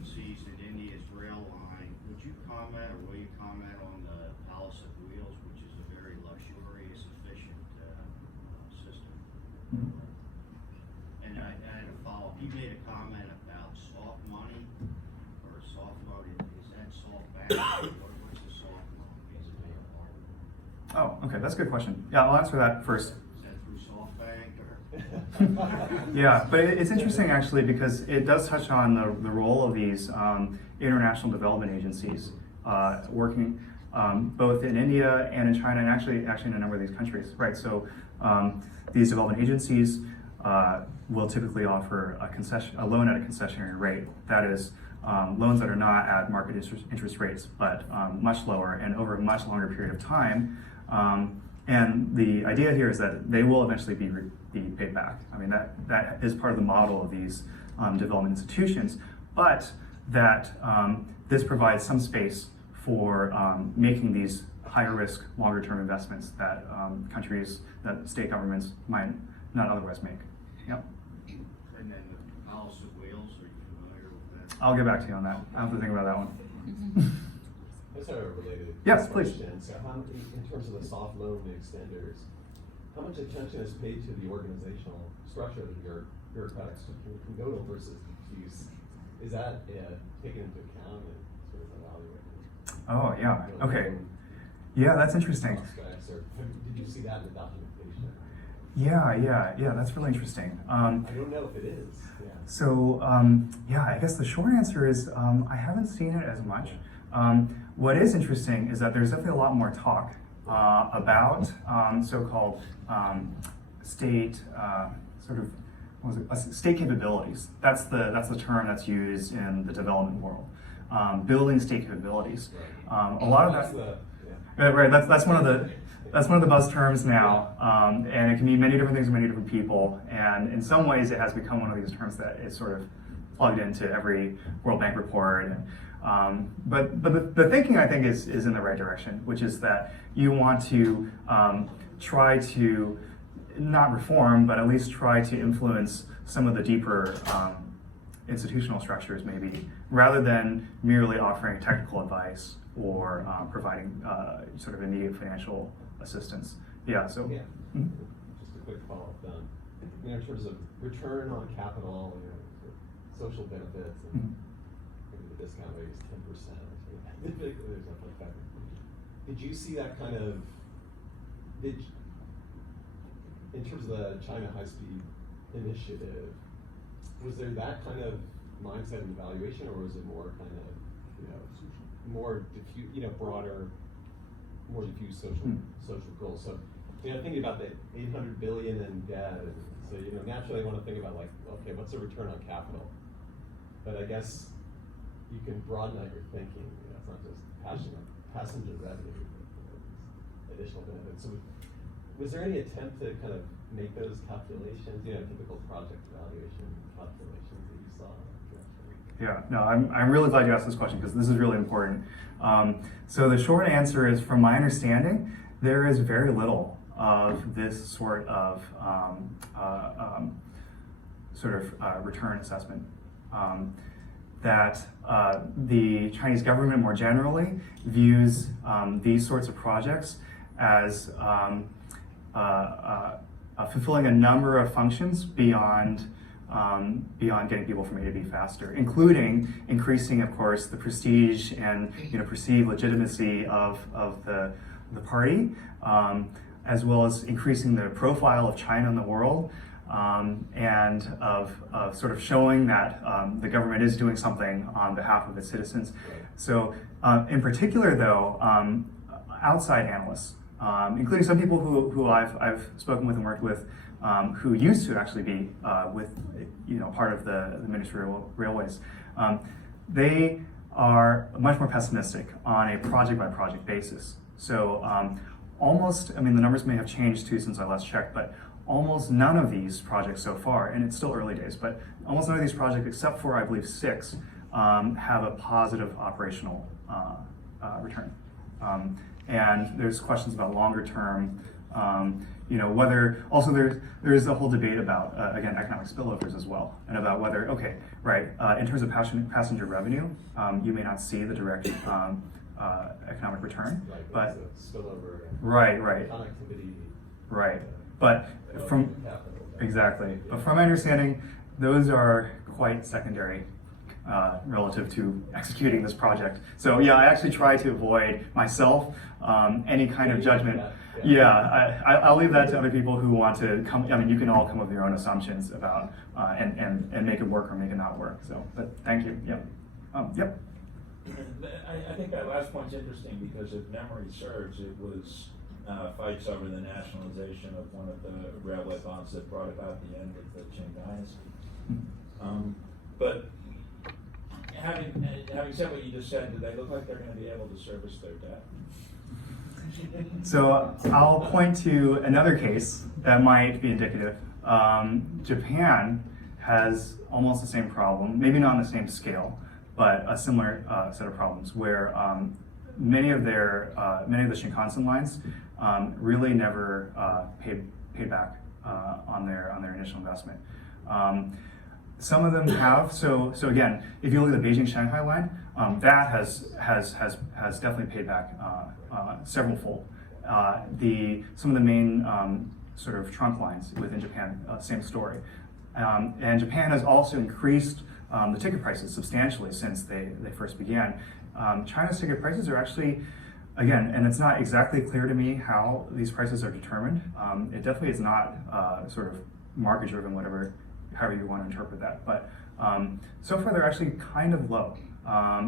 efficiencies in India's rail line. Would you comment, or will you comment on the Palace of Wheels, which is a very luxurious, efficient system? And I had a follow-up. You made a comment about soft money, or soft money. Is that soft back? What's the soft money? Basically, a hard? Oh, okay, that's a good question. Yeah, I'll answer that first. Is that through SoftBank or? Yeah, but it's interesting actually because it does touch on the role of these international development agencies working both in India and in China, and actually in a number of these countries, right? So these development agencies will typically offer a loan at a concessionary rate. That is, loans that are not at market interest rates, but much lower and over a much longer period of time. And the idea here is that they will eventually be paid back. I mean, that is part of the model of these development institutions, but that this provides some space for making these higher risk, longer term investments that countries, that state governments might not otherwise make. Yep. And then the Palace of Wheels, are you familiar with that? I'll get back to you on that. I have to think about that one. That's a related Yes, please. question. So how, in terms of the soft loan extenders, how much attention is paid to the organizational structure of your bureaucratic structure, Nodal versus Diffuse? Is that taken into account and sort of evaluated? Oh, yeah, okay. Yeah, that's interesting. Prospects, or did you see that in the documentation? Yeah, that's really interesting. I don't know if it is. Yeah. So, yeah, I guess the short answer is I haven't seen it as much. What is interesting is that there's definitely a lot more talk about so-called state state capabilities. That's the term that's used in the development world. Building state capabilities. A lot of that. Right. That's one of the buzz terms now, and it can mean many different things to many different people. And in some ways, it has become one of these terms that is sort of plugged into every World Bank report. But the thinking, I think, is in the right direction, which is that you want to try to not reform, but at least try to influence some of the deeper institutional structures, maybe, rather than merely offering technical advice or providing sort of immediate financial assistance. Yeah. So. Yeah. Mm-hmm. Just a quick follow-up then. In terms of return on capital, social benefits, and maybe the discount rate is 10%. Or something like that. Did you see that kind of? In terms of the China high-speed initiative, was there that kind of mindset and evaluation, or was it more kind of, more diffuse, broader, more diffuse social goals? So, thinking about the 800 billion in debt, and so naturally I want to think about okay, what's the return on capital? But I guess you can broaden out your thinking. It's not just passenger revenue, additional benefits. So, was there any attempt to kind of make those calculations, typical project evaluation calculations that you saw? Yeah, no, I'm really glad you asked this question because this is really important. So the short answer is, from my understanding, there is very little of this sort of return assessment. That the Chinese government more generally views these sorts of projects as fulfilling a number of functions beyond getting people from A to B faster, including increasing, of course, the prestige and perceived legitimacy of the party, as well as increasing the profile of China in the world, and of sort of showing that the government is doing something on behalf of its citizens. So, in particular, though, outside analysts, including some people who I've spoken with and worked with, who used to actually be with part of the Ministry of Railways, they are much more pessimistic on a project by project basis. So the numbers may have changed too since I last checked, but almost none of these projects so far, and it's still early days, but almost none of these projects, except for I believe 6, have a positive operational return. And there's questions about longer term Whether also there's a whole debate about again economic spillovers as well, and about whether in terms of passenger revenue, you may not see the direct economic return, but spillover, right, connectivity, right, but from capital, exactly, but from my understanding, those are quite secondary relative to executing this project. So yeah, I actually try to avoid myself any kind of judgment. I'll leave that to other people who want to come. I mean, you can all come up with your own assumptions about and make it work or make it not work. So, but thank you. Yep. Yep. I think that last point's interesting because if memory serves, it was fights over the nationalization of one of the railway bonds that brought about the end of the Qing dynasty. But having said what you just said, do they look like they're going to be able to service their debt? So I'll point to another case that might be indicative. Japan has almost the same problem, maybe not on the same scale, but a similar set of problems where many of the Shinkansen lines really never paid back on their initial investment. Some of them have. So again, if you look at the Beijing-Shanghai line, that has definitely paid back several fold. Some of the main sort of trunk lines within Japan, same story. And Japan has also increased the ticket prices substantially since they first began. China's ticket prices are actually, again, and it's not exactly clear to me how these prices are determined. It definitely is not sort of market-driven, however you want to interpret that. But so far they're actually kind of low,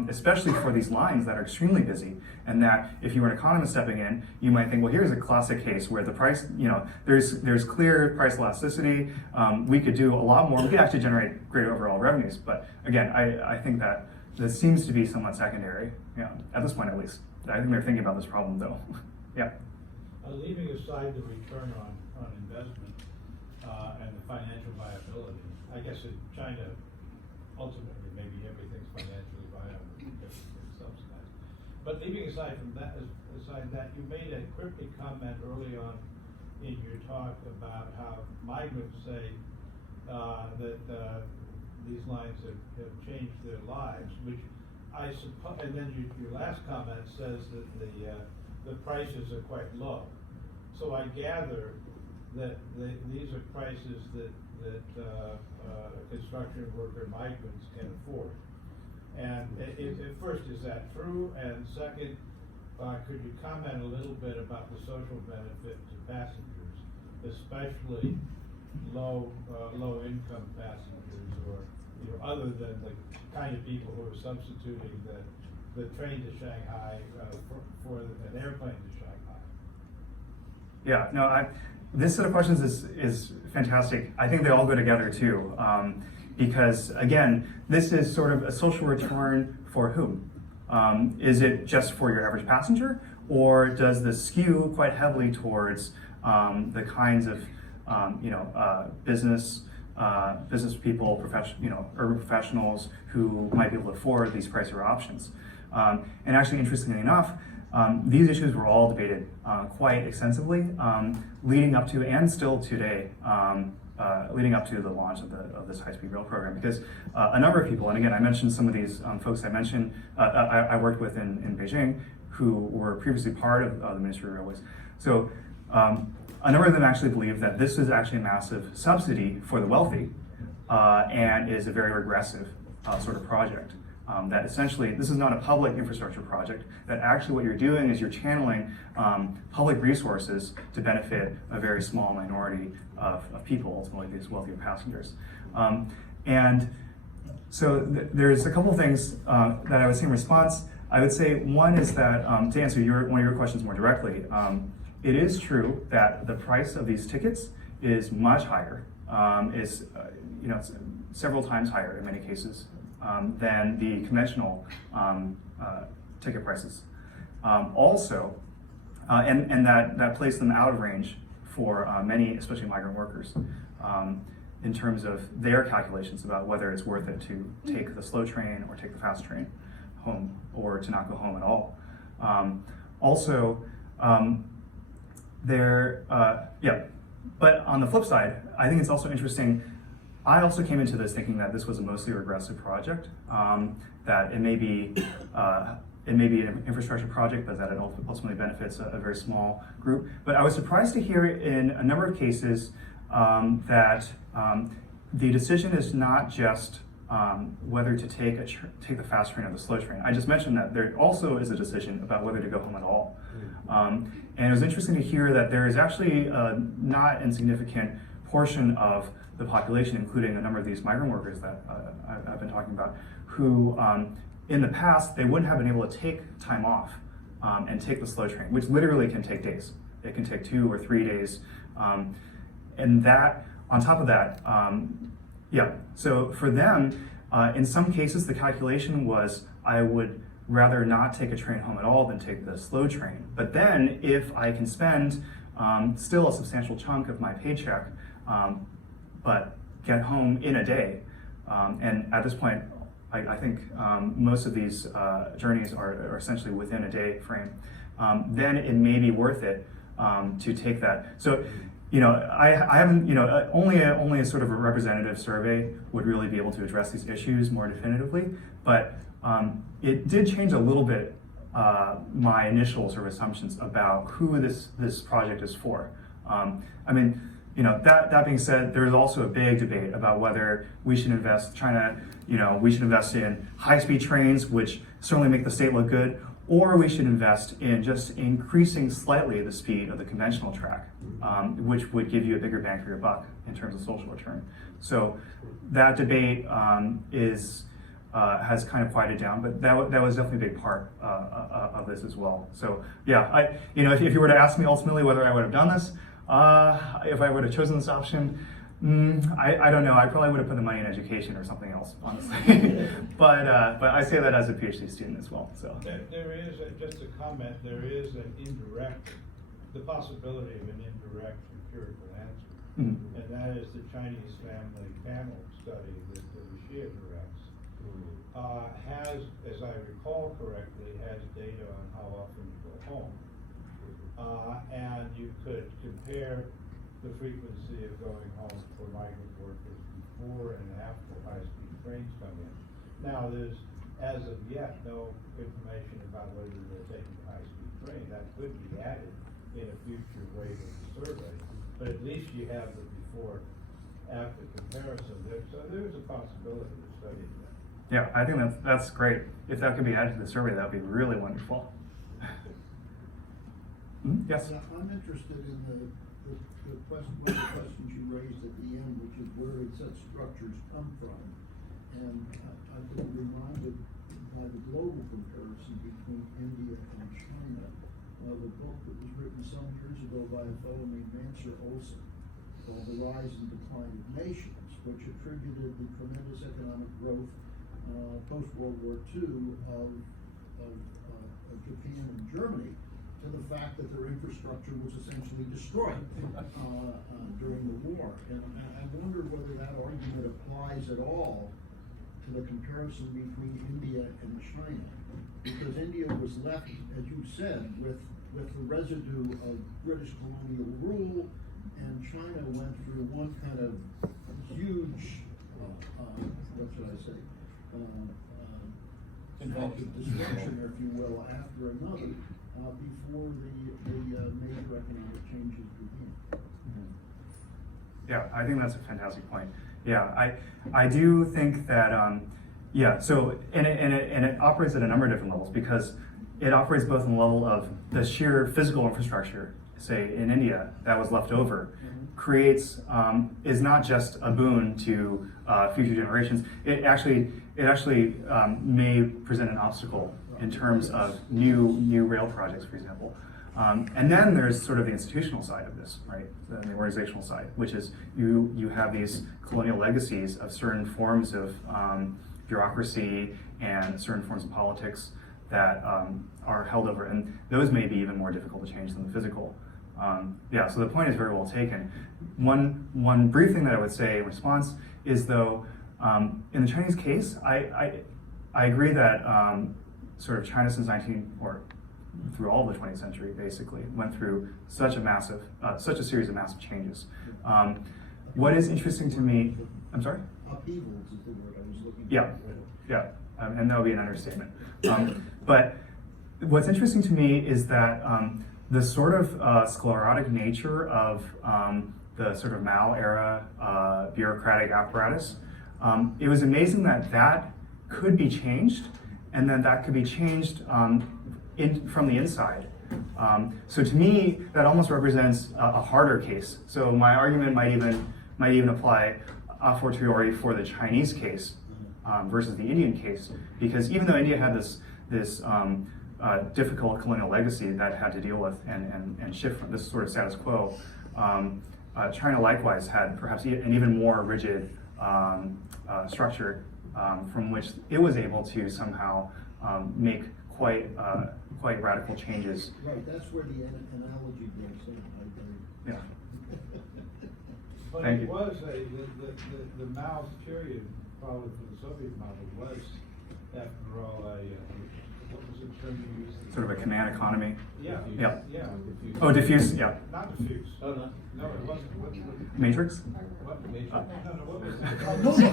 especially for these lines that are extremely busy. And that if you were an economist stepping in, you might think, well, here's a classic case where the price, there's clear price elasticity. We could do a lot more. We could actually generate greater overall revenues. But again, I think that this seems to be somewhat secondary, at this point at least. I think they're thinking about this problem though. Yeah. Leaving aside the return on investment and the financial viability, I guess in China, ultimately maybe everything's financially viable because it's subsidized. But leaving aside that, you made a cryptic comment early on in your talk about how migrants say that these lines have changed their lives, which I suppose, and then your last comment says that the prices are quite low. So I gather that these are prices that construction worker migrants can afford. And first, is that true? And second, could you comment a little bit about the social benefit to passengers, especially low income passengers, or other than the kind of people who are substituting the train to Shanghai for an airplane to Shanghai? Yeah, no, this set of questions is fantastic. I think they all go together too, because again, this is sort of a social return for whom? Is it just for your average passenger, or does this skew quite heavily towards the kinds of business people, urban professionals who might be able to afford these pricier options? And actually, interestingly enough, these issues were all debated quite extensively leading up to, and still today, leading up to the launch of this high-speed rail program, because a number of people, and again, I mentioned some of these folks I mentioned, I worked with in Beijing, who were previously part of the Ministry of Railways. So a number of them actually believe that this is actually a massive subsidy for the wealthy and is a very regressive sort of project. That essentially, this is not a public infrastructure project, that actually what you're doing is you're channeling public resources to benefit a very small minority of people, ultimately these wealthier passengers. And so there's a couple things that I would say in response. I would say one is that, to answer one of your questions more directly, it is true that the price of these tickets is much higher, several times higher in many cases than the conventional ticket prices. Also, and that placed them out of range for many, especially migrant workers, in terms of their calculations about whether it's worth it to take the slow train or take the fast train home, or to not go home at all. Also, yeah. But on the flip side, I think it's also interesting. I also came into this thinking that this was a mostly regressive project, that it may be an infrastructure project, but that it ultimately benefits a very small group. But I was surprised to hear in a number of cases that the decision is not just whether to take the fast train or the slow train. I just mentioned that there also is a decision about whether to go home at all. And it was interesting to hear that there is actually a not insignificant portion of the population, including a number of these migrant workers that I've been talking about, who in the past, they wouldn't have been able to take time off and take the slow train, which literally can take days. It can take 2 or 3 days. And that, on top of that, so for them, in some cases, the calculation was I would rather not take a train home at all than take the slow train. But then if I can spend still a substantial chunk of my paycheck, but get home in a day, and at this point, I think most of these journeys are essentially within a day frame, then it may be worth it to take that. So, I haven't, only a sort of a representative survey would really be able to address these issues more definitively, but it did change a little bit my initial sort of assumptions about who this project is for. That being said, there's also a big debate about whether we should invest we should invest in high-speed trains, which certainly make the state look good, or we should invest in just increasing slightly the speed of the conventional track, which would give you a bigger bang for your buck in terms of social return. So that debate has kind of quieted down, but that was definitely a big part of this as well. So yeah, if you were to ask me ultimately whether I would have done this, if I would have chosen this option, I don't know. I probably would have put the money in education or something else, honestly. but I say that as a PhD student as well. So there is just a comment. There is the possibility of an indirect empirical answer, and that is the Chinese family panel study that Marcia directs. Has, as I recall correctly, has data on how often you go home. And you could compare the frequency of going home for migrant workers before and after high-speed trains come in. Now, there's, as of yet, no information about whether they're taking the high-speed train. That could be added in a future wave of the survey, but at least you have the before-after comparison. So there's a possibility of studying that. Yeah, I think that's great. If that could be added to the survey, that would be really wonderful. Yes? Yeah, I'm interested in one of the questions you raised at the end, which is where did such structures come from? And I've been reminded by the global comparison between India and China of a book that was written some years ago by a fellow named Marcia called The Rise and Decline of Nations, which attributed the tremendous economic growth post-World War II of Japan and Germany to the fact that their infrastructure was essentially destroyed during the war. And I wonder whether that argument applies at all to the comparison between India and China. Because India was left, as you said, with the residue of British colonial rule, and China went through one kind of huge, what should I say, destruction, if you will, after another, before the major economic changes began. Yeah, I think that's a fantastic point. Yeah, I do think that so it operates at a number of different levels, because it operates both on the level of the sheer physical infrastructure, say in India, that was left over, creates is not just a boon to future generations. It actually may present an obstacle in terms of new rail projects, for example. And then there's sort of the institutional side of this, right? The organizational side, which is you have these colonial legacies of certain forms of bureaucracy and certain forms of politics that are held over, and those may be even more difficult to change than the physical. So the point is very well taken. One brief thing that I would say in response is, though, in the Chinese case, I agree that sort of China since through all of the 20th century, basically, went through such a series of massive changes. What is interesting to me, I'm sorry? Upheavals is the word I was looking for. Yeah, and that would be an understatement. But what's interesting to me is that the sort of sclerotic nature of the sort of Mao era bureaucratic apparatus, it was amazing that that could be changed, and then that could be changed from the inside. So to me, that almost represents a harder case. So my argument might even apply a fortiori for the Chinese case versus the Indian case, because even though India had this difficult colonial legacy that it had to deal with and shift from this sort of status quo, China likewise had perhaps an even more rigid structure from which it was able to somehow make quite radical changes. Right, that's where the analogy goes in, I believe. Yeah. But Thank it you. was the Mao's period, probably for the Soviet model, was, after all, what was the term you used? Sort of a command economy. Yeah. Yeah. Yeah. Oh, diffuse, yeah. Not diffuse. Oh, no. No, it wasn't. What? Matrix? What? Matrix. No, what was it?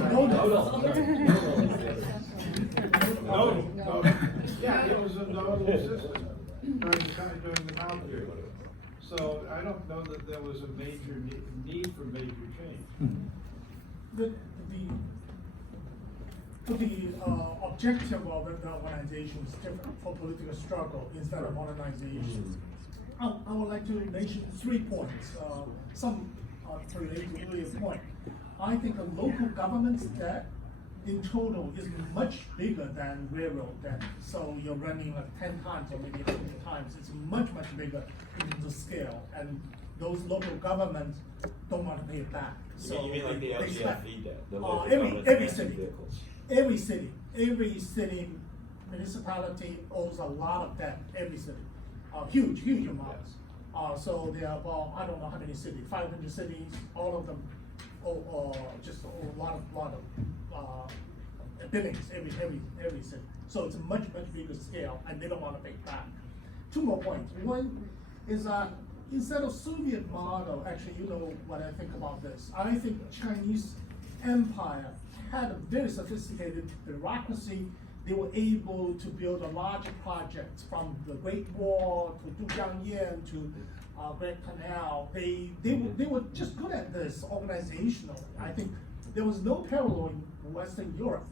Nodal. Yeah, it was a nodal system during the Mao period. So I don't know that there was a major need for major change. The objective of the organization is different for political struggle instead of modernization. I would like to mention 3 points, some related to earlier point. I think a local government's debt in total is much bigger than railroad debt. So you're running like 10 times or maybe 20 times. It's much bigger in the scale. And those local governments don't want to pay it back. So you mean like the they expect- LGFV debt? The local every government city. vehicles. Every city, municipality owes a lot of debt, every city, huge amounts. So there are about, I don't know how many cities, 500 cities, all of them owe just a lot of billings, every city. So it's a much bigger scale, and they don't want to pay back. 2 more points. One is instead of Soviet model, actually, you know what I think about this. I think Chinese empire had a very sophisticated bureaucracy. They were able to build a large project from the Great Wall to Dujiangyan to Great Canal. They were just good at this organizationally. I think there was no parallel in Western Europe.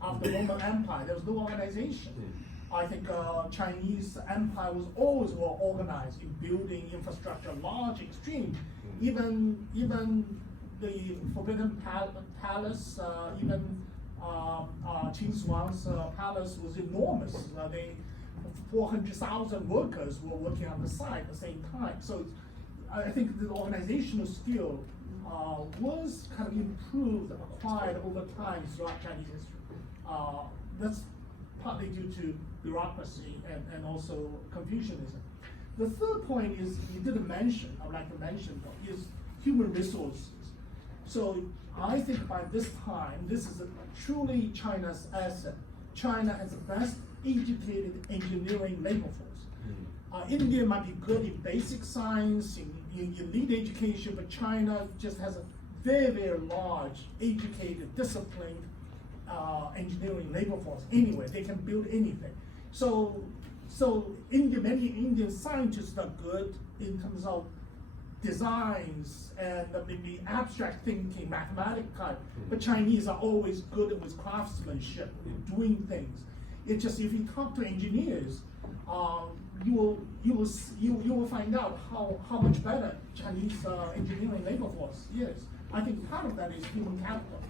After the Roman Empire, there was no organization. I think Chinese empire was always well organized in building infrastructure, large, extreme. Even the Forbidden Palace, even Qin Huang's palace was enormous. 400,000 workers were working on the site at the same time. So I think the organizational skill was kind of improved, acquired over time throughout Chinese history. That's partly due to bureaucracy and also Confucianism. The third point is you didn't mention, I would like to mention though, is human resources. So I think by this time, this is truly China's asset. China has the best educated engineering labor force. India might be good in basic science, in lead education, but China just has a very large, educated, disciplined engineering labor force. Anyway, they can build anything. So many Indian scientists are good in terms of designs and maybe abstract thinking, mathematical type, but Chinese are always good with craftsmanship, doing things. It's just if you talk to engineers, you will find out how much better Chinese engineering labor force is. I think part of that is human capital.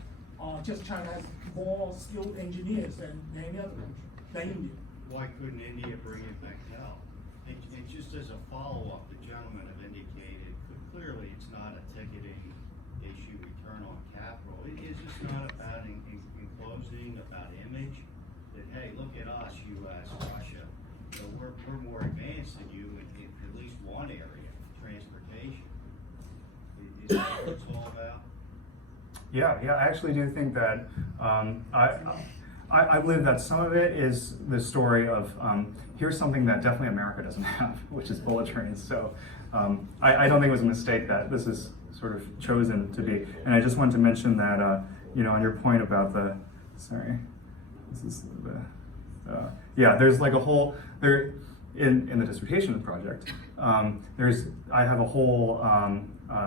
Just China has more skilled engineers than any other country, than India. Why couldn't India bring it back now? And just as a follow-up, the gentlemen have indicated, clearly it's not a ticketing issue, return on capital. Is this not about enclosing, about image? That, hey, look at us, US, Russia, we're more advanced than you in at least one area, transportation. Is that what it's all about? Yeah, I actually do think that I believe that some of it is the story of here's something that definitely America doesn't have, which is bullet trains. So I don't think it was a mistake that this is sort of chosen to be. And I just wanted to mention that, on your point about the, sorry, this is the, yeah, there's like a whole, there, in the dissertation project, I have a whole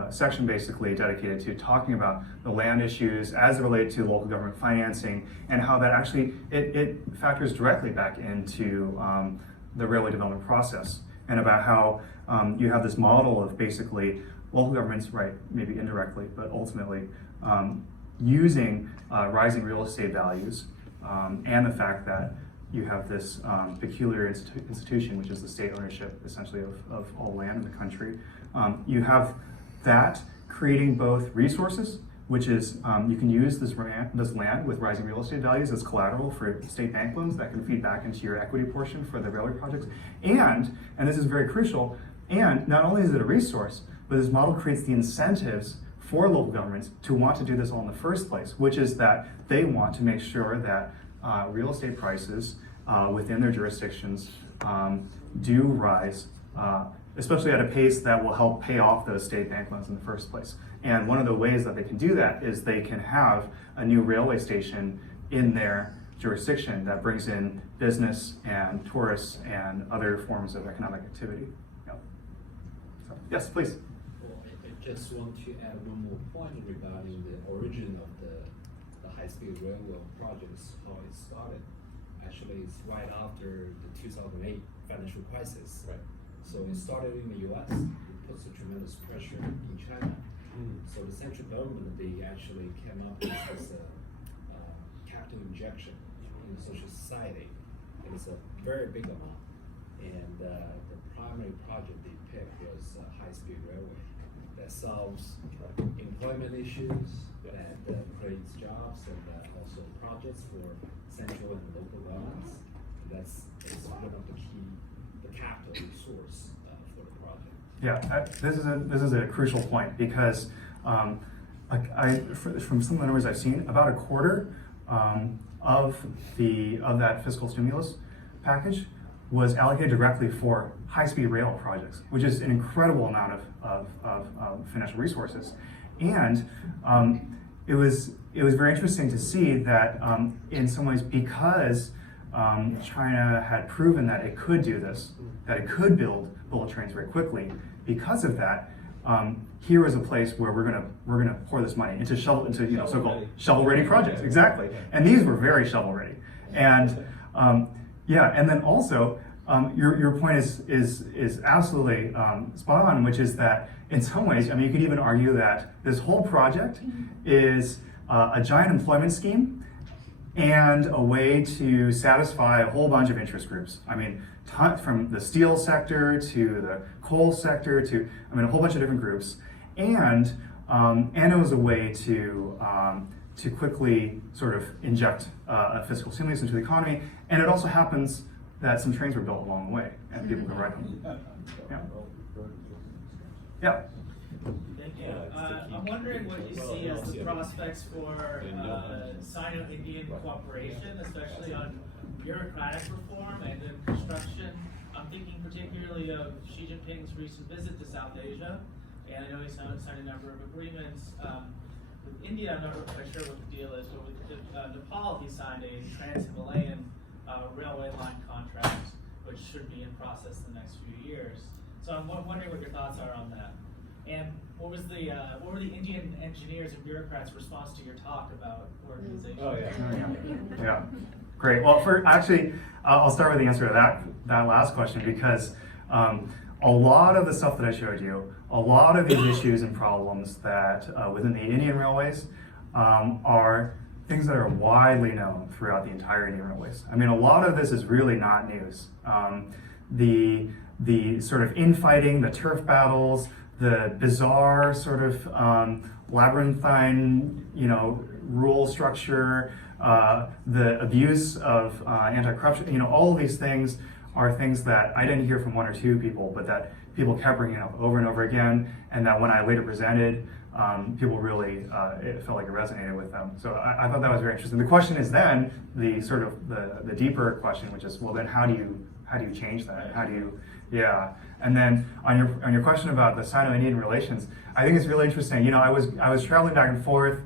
section basically dedicated to talking about the land issues as it relates to local government financing and how that actually, it factors directly back into the railway development process, and about how you have this model of basically local governments, right, maybe indirectly, but ultimately using rising real estate values and the fact that you have this peculiar institution, which is the state ownership, essentially, of all land in the country. You have that creating both resources, which is you can use this land with rising real estate values as collateral for state bank loans that can feed back into your equity portion for the railway projects. And this is very crucial, and not only is it a resource, but this model creates the incentives for local governments to want to do this all in the first place, which is that they want to make sure that real estate prices within their jurisdictions do rise, especially at a pace that will help pay off those state bank loans in the first place. And one of the ways that they can do that is they can have a new railway station in their jurisdiction that brings in business and tourists and other forms of economic activity. Yeah. So, yes, please. Well, I just want to add one more point regarding the origin of the high-speed railroad projects, how it started. Actually, it's right after the 2008 financial crisis. Right. So it started in the US, it puts a tremendous pressure in China. So the central government, they actually came up with this capital injection in the social society. It was a very big amount. And the primary project they picked was high-speed railway that solves employment issues, that creates jobs, and also projects for central and local governments. That's one of the capital resource for the project. Yeah, this is a crucial point because from some of the numbers I've seen, about a quarter of that fiscal stimulus package was allocated directly for high-speed rail projects, which is an incredible amount of financial resources. And it was very interesting to see that in some ways, because China had proven that it could do this, that it could build bullet trains very quickly. Because of that, here is a place where we're gonna pour this money into so-called shovel-ready projects. Exactly, and these were very shovel-ready. And yeah, and then also your point is absolutely spot on, which is that in some ways, I mean, you could even argue that this whole project is a giant employment scheme and a way to satisfy a whole bunch of interest groups. I mean, from the steel sector to the coal sector to, I mean, a whole bunch of different groups. And it was a way to quickly sort of inject a fiscal stimulus into the economy. And it also happens that some trains were built along the way and people could ride them. Yeah. Yeah. Thank you. I'm wondering what you see as the prospects for Sino-Indian cooperation, especially on bureaucratic reform and in construction. I'm thinking particularly of Xi Jinping's recent visit to South Asia, and I know he's signed a number of agreements. With India, I'm not really quite sure what the deal is, but with Nepal, he signed a trans-Himalayan railway line contract, which should be in process in the next few years. So I'm wondering what your thoughts are on that. And what were the Indian engineers and bureaucrats' response to your talk about organization? Oh yeah. Yeah. Great. Well, I'll start with the answer to that last question, because a lot of the stuff that I showed you, a lot of these issues and problems that within the Indian railways are things that are widely known throughout the entire Indian railways. I mean, a lot of this is really not news. The sort of infighting, the turf battles, the bizarre sort of labyrinthine, rule structure, the abuse of anti-corruption, all of these things are things that I didn't hear from one or two people, but that people kept bringing up over and over again, and that when I later presented people really, it felt like it resonated with them. So I thought that was very interesting. The question is then, the sort of the deeper question, which is, well then how do you change that? How do you, yeah. And then on your question about the Sino-Indian relations, I think it's really interesting. You know, I was traveling back and forth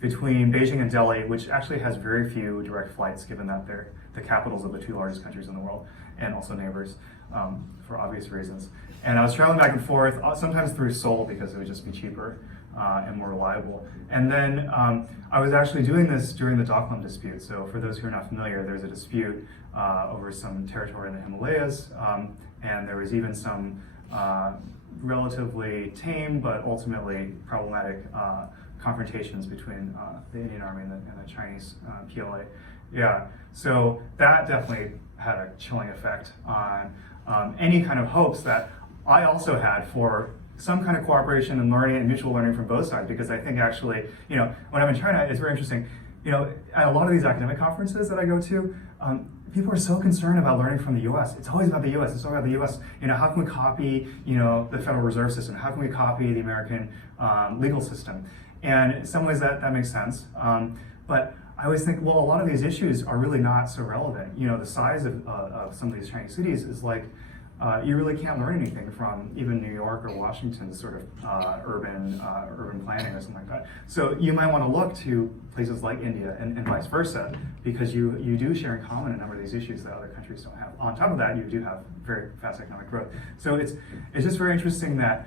between Beijing and Delhi, which actually has very few direct flights, given that they're the capitals of the two largest countries in the world, and also neighbors, for obvious reasons. And I was traveling back and forth, sometimes through Seoul, because it would just be cheaper and more reliable. And then I was actually doing this during the Doklam dispute. So for those who are not familiar, there's a dispute over some territory in the Himalayas, and there was even some relatively tame but ultimately problematic confrontations between the Indian Army and the Chinese PLA. Yeah, so that definitely had a chilling effect on any kind of hopes that I also had for some kind of cooperation and learning and mutual learning from both sides, because I think actually, you know, when I'm in China, it's very interesting. You know, at a lot of these academic conferences that I go to, people are so concerned about learning from the U.S. It's always about the U.S. It's all about the U.S. You know, how can we copy, you know, the Federal Reserve System? How can we copy the American legal system? And in some ways that makes sense. But I always think, well, a lot of these issues are really not so relevant. You know, the size of some of these Chinese cities is like, you really can't learn anything from even New York or Washington's sort of urban planning or something like that. So you might want to look to places like India and vice versa, because you do share in common a number of these issues that other countries don't have. On top of that, you do have very fast economic growth. So it's just very interesting that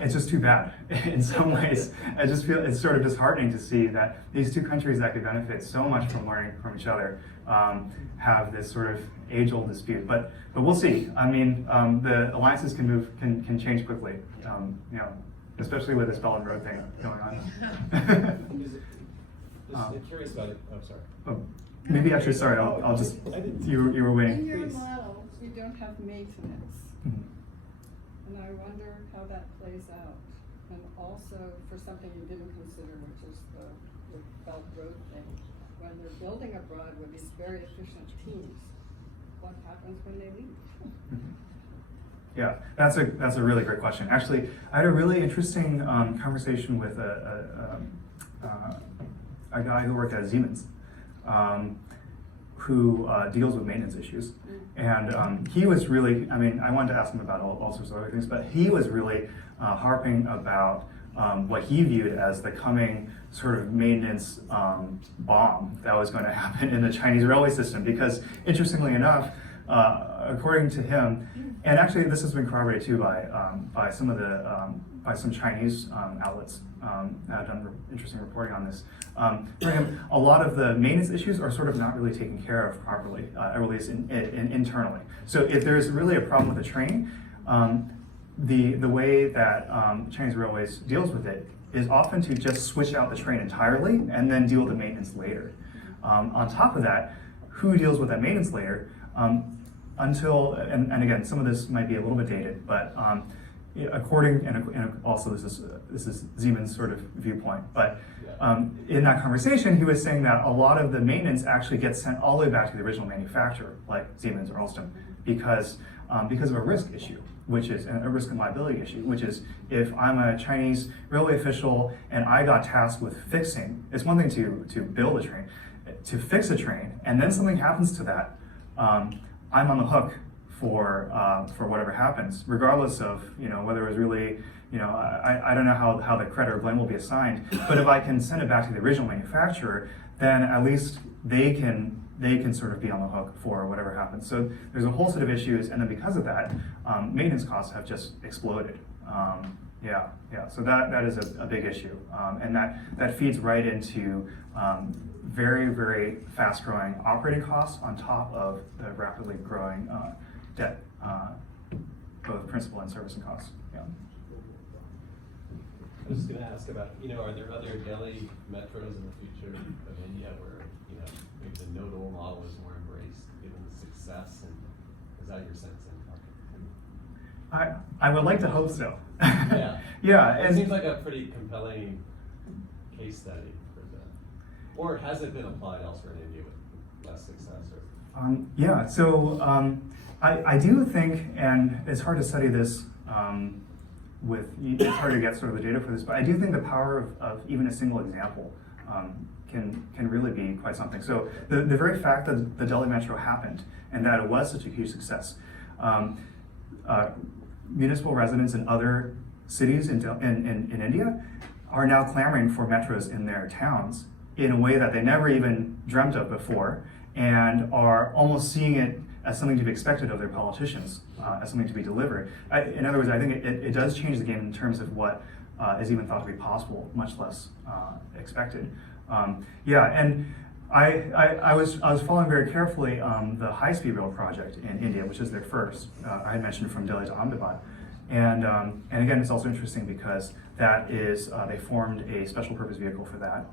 it's just too bad in some ways. I just feel it's sort of disheartening to see that these two countries that could benefit so much from learning from each other have this sort of age-old dispute. But we'll see. I mean, the alliances can change quickly. You know, especially with this Belt and Road thing going on. Just curious about it. Oh, sorry. Oh, maybe actually, sorry. I'll just. You were waiting. In your model, you don't have maintenance. Mhm. And I wonder how that plays out. And also for something you didn't consider, which is the Belt Road thing. When they're building abroad with these very efficient teams, what happens when they leave? Yeah, that's a really great question. Actually, I had a really interesting conversation with a guy who worked at Siemens, who deals with maintenance issues. And he was really, I mean, I wanted to ask him about all sorts of other things, but he was really harping about what he viewed as the coming sort of maintenance bomb that was going to happen in the Chinese railway system. Because interestingly enough, according to him, and actually this has been corroborated too by some of the by some Chinese outlets that have done interesting reporting on this. For him, a lot of the maintenance issues are sort of not really taken care of properly, at least internally. So if there's really a problem with a train, the way that Chinese Railways deals with it is often to just switch out the train entirely and then deal with the maintenance later. On top of that, who deals with that maintenance later? Until, and again, some of this might be a little bit dated, but according, and also this is Siemens' sort of viewpoint, but in that conversation, he was saying that a lot of the maintenance actually gets sent all the way back to the original manufacturer, like Siemens or Alstom, because of a risk issue, which is a risk and liability issue, which is if I'm a Chinese railway official and I got tasked with fixing, it's one thing to build a train, to fix a train, and then something happens to that, I'm on the hook for whatever happens, regardless of whether it was really, I don't know how the credit or blame will be assigned, but if I can send it back to the original manufacturer, then at least they can sort of be on the hook for whatever happens. So there's a whole set of issues, and then because of that, maintenance costs have just exploded. So that is a big issue, and that feeds right into very, very fast-growing operating costs on top of the rapidly growing debt, both principal and servicing costs. Yeah. I was just going to ask about, are there other Delhi metros in the future of India where, maybe the Nodal model is more embraced given the success, and is that your sense? I would like to hope so. Yeah. Yeah. It seems like a pretty compelling case study for that. Or has it been applied elsewhere in India with less success? So I do think, and it's hard to study this it's hard to get sort of the data for this, but I do think the power of even a single example can really be quite something. So the very fact that the Delhi Metro happened and that it was such a huge success, municipal residents in other cities in India are now clamoring for metros in their towns in a way that they never even dreamt of before, and are almost seeing it as something to be expected of their politicians, as something to be delivered. In other words, I think it does change the game in terms of what is even thought to be possible, much less expected. And I was following very carefully the high-speed rail project in India, which is their first. I had mentioned from Delhi to Ahmedabad, and again, it's also interesting because that is they formed a special purpose vehicle for that.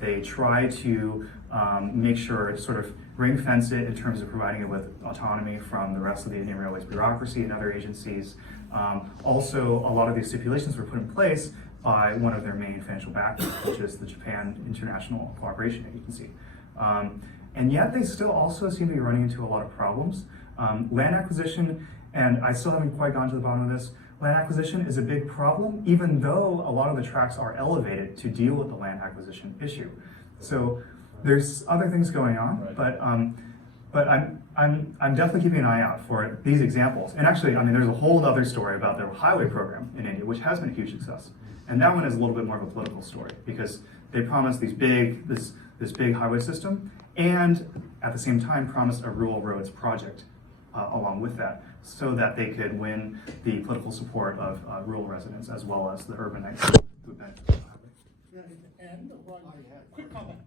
They try to make sure, sort of ring fence it in terms of providing it with autonomy from the rest of the Indian Railways bureaucracy and other agencies. Also, a lot of these stipulations were put in place by one of their main financial backers, which is the Japan International Cooperation Agency. And yet they still also seem to be running into a lot of problems. Land acquisition, and I still haven't quite gone to the bottom of this, land acquisition is a big problem, even though a lot of the tracks are elevated to deal with the land acquisition issue. So there's other things going on, but I'm definitely keeping an eye out for these examples. And actually, I mean, there's a whole other story about their highway program in India, which has been a huge success. And that one is a little bit more of a political story because they promised this big highway system, and at the same time promised a rural roads project along with that, so that they could win the political support of rural residents as well as the urbanites who benefit from the highway. And one quick comment.